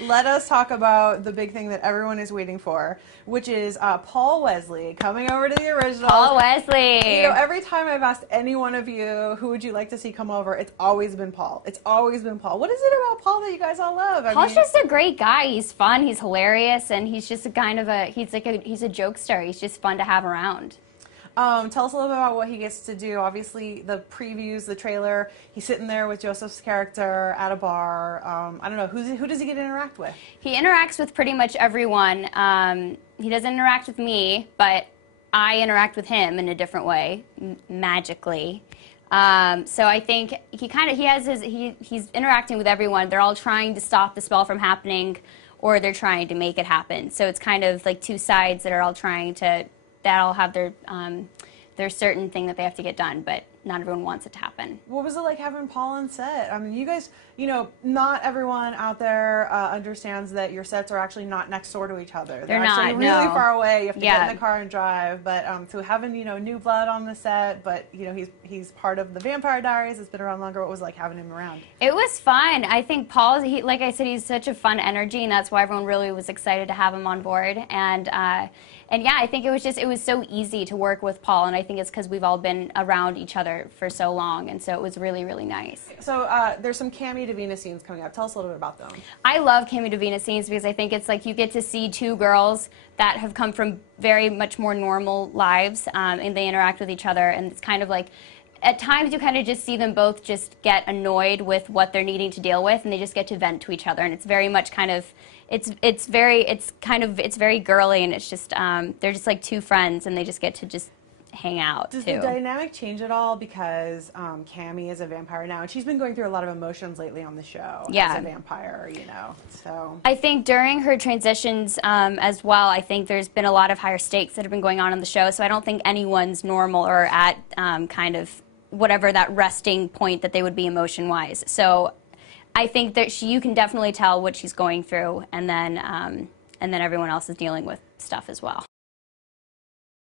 let us talk about the big thing that everyone is waiting for, which is Paul Wesley coming over to the originals. Paul Wesley. You know, every time I've asked any one of you who would you like to see come over, it's always been Paul. It's always been Paul. What is it about Paul that you guys all love? Paul's just a great guy. He's fun. He's hilarious, and he's just a kind of he's a jokester. He's just fun to have around. Tell us a little bit about what he gets to do. Obviously, the previews, the trailer, he's sitting there with Joseph's character at a bar. I don't know, who does he get to interact with? He interacts with pretty much everyone. He doesn't interact with me, but I interact with him in a different way, magically. So I think he's interacting with everyone. They're all trying to stop the spell from happening, or they're trying to make it happen. So it's kind of like two sides that are all trying to, that all have their certain thing that they have to get done, but not everyone wants it to happen. What was it like having Paul on set? I mean, you guys, you know, not everyone out there understands that your sets are actually not next door to each other. They're actually not, really no. far away. You have to Yeah. get in the car and drive. But so having, you know, new blood on the set, but, you know, he's part of the Vampire Diaries. It's been around longer. What was it like having him around? It was fun. I think Paul, like I said, he's such a fun energy, and that's why everyone really was excited to have him on board. And yeah, I think it was so easy to work with Paul, and I think it's because we've all been around each other for so long, and so it was really, really nice. So there's some Cami Davina scenes coming up. Tell us a little bit about them. I love Cami Davina scenes because I think it's like you get to see two girls that have come from very much more normal lives, and they interact with each other, and it's kind of like, at times you kind of just see them both just get annoyed with what they're needing to deal with, and they just get to vent to each other, and it's very much kind of, it's very girly, and it's just they're just like two friends, and they just get to just hang out. Does too. the dynamic change at all because Cami is a vampire now, and she's been going through a lot of emotions lately on the show as a vampire, you know, so. I think during her transitions as well, I think there's been a lot of higher stakes that have been going on the show, so I don't think anyone's normal or at kind of whatever that resting point that they would be emotion-wise. So I think that you can definitely tell what she's going through, and then everyone else is dealing with stuff as well.